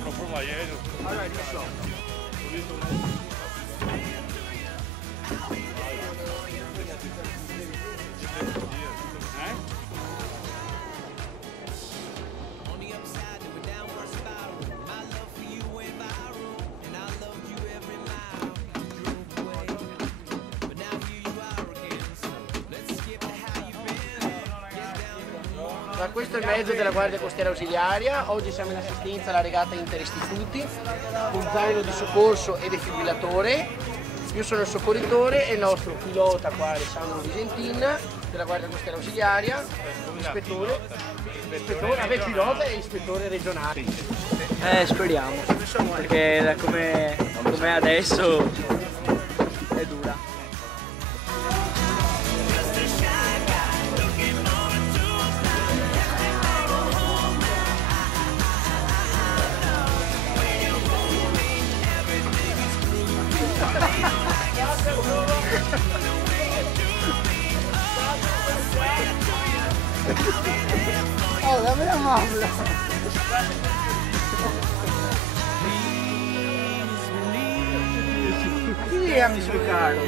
troppo maiale. Allora, non so. Ho visto un... Questo è il mezzo della Guardia Costiera Ausiliaria. Oggi siamo in assistenza alla regata interistituti con zaino di soccorso e defibrillatore. Io sono il soccorritore e il nostro pilota qua, Alessandro Visentin, della Guardia Costiera Ausiliaria, ispettore, pilota e ispettore regionale. Speriamo, perché come adesso è dura. Oh, dammi la mano! Tiriami sul carro!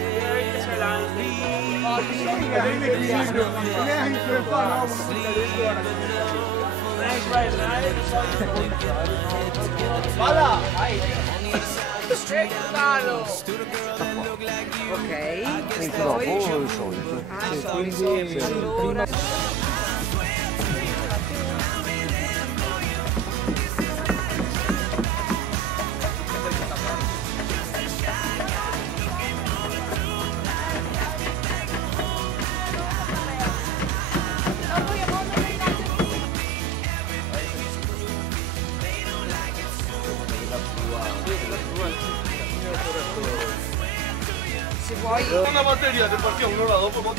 Vada! Ok, Dopo il solito. allora... Se vuoi... Una batteria che partiamo un'ora dopo,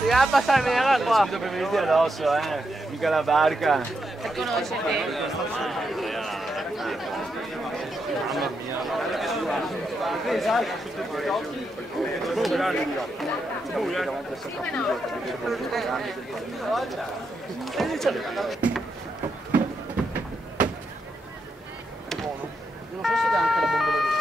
Ti va a passare la qua. Subito per venire addosso, mica la barca. La conoscete? mamma mia. Non so se dà anche la bombola di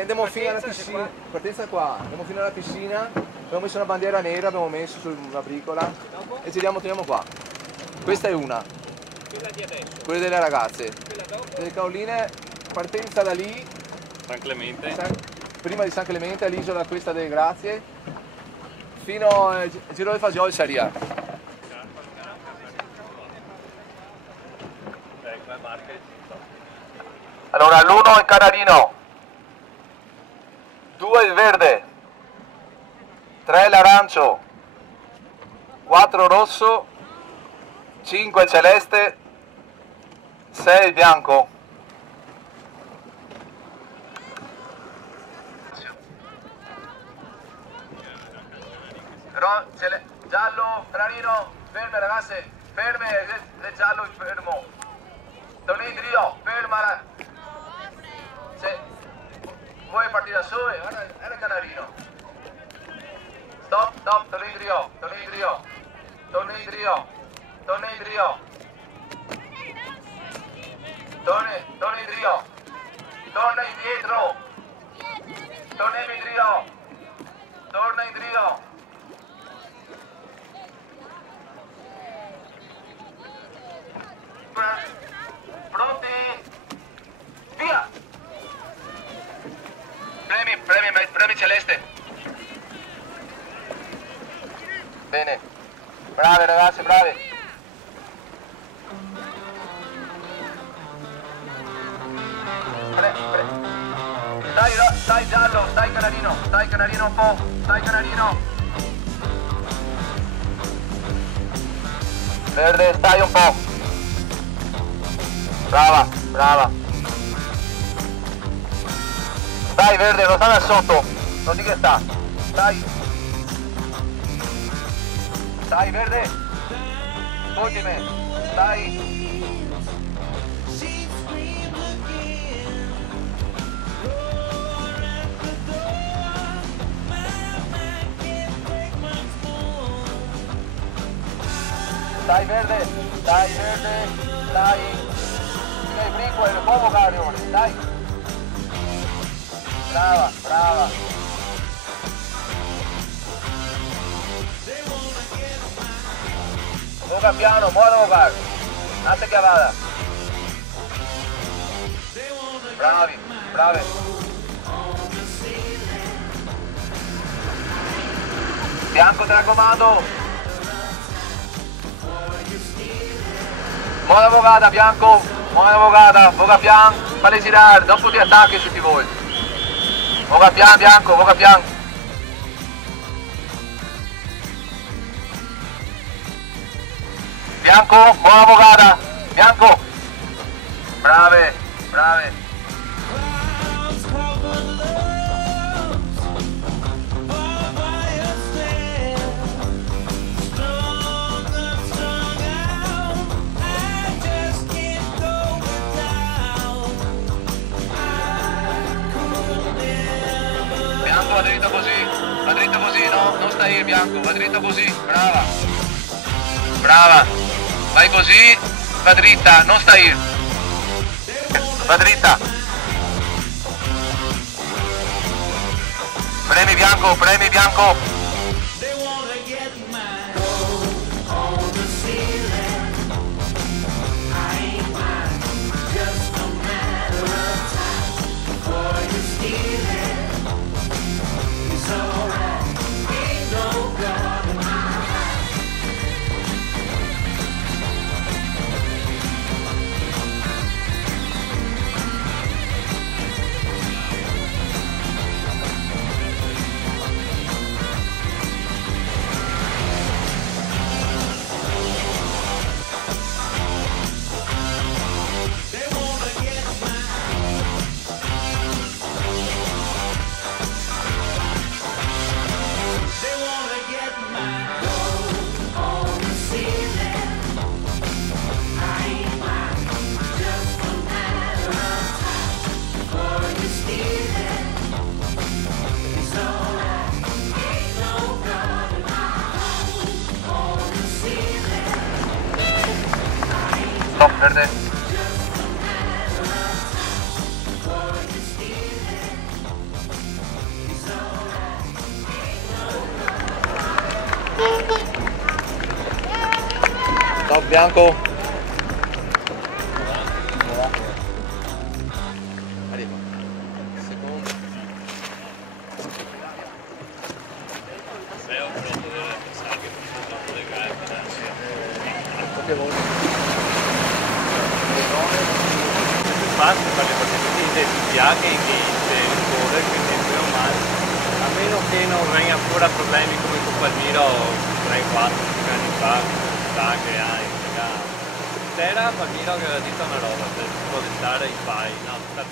Andiamo fino alla piscina, partenza qua, andiamo fino alla piscina, abbiamo messo una bandiera nera, abbiamo messo sulla bricola e teniamo qua. Questa è una, quella delle ragazze, delle Caoline, partenza da lì, San Clemente. prima di San Clemente all'isola questa delle Grazie, fino al Giro del Fasiol Saria. Allora l'1 è Canarino, 2 il verde, 3 l'arancio, 4 rosso, 5 celeste, 6 il bianco. Giallo, Canarino, ferme ragazze, ferme, il giallo fermo. Tonindrio, ferma. Se vuoi partire da sole, era Canarino. Stop, Tonindrio, Tonindrio, Tonindrio, Tonindrio. Tonindrio, torna indietro. Tonindrio, torna indietro. Pronti? Via! Premi celeste. Bene. Brave ragazze, brave. Stai giallo, stai Canarino un po', stai Canarino. Verde, stai un po'. Brava, brava. Dai verde, non sta da sotto. Non di che sta. Dai. Dai verde. Ascoltami. Dai. Dai verde, dai verde, dai. Dai brinco e poco carione, dai. Brava, brava. Boca piano, muovo boca. Nate che vada. Bravi, brave. Bianco ti raccomando. Buona vogata, Bianco. Buona vogata, boca pian. Falli girare, non tutti attacchi su di voi. Boca pian, Bianco, boca pian. Bianco, buona vogata. Bianco. Brave, brave. Bianco, va dritto così, no? Non stai Bianco, va dritto così, brava. Brava, vai così, va dritta, non stai. Va dritta. Premi Bianco, premi Bianco. Stop, verde. Stop, Bianco. Arriva. Secondo. Sei un pronto deve pensare che facciamo le gare Poche volte. Infatti per le partite identificate che il cuore, quindi più o male, a meno che non venga ancora problemi come con Palmiro 3-4 anni fa, che hai c'era Palmiro che aveva detto una roba per spaventare i fai, no, per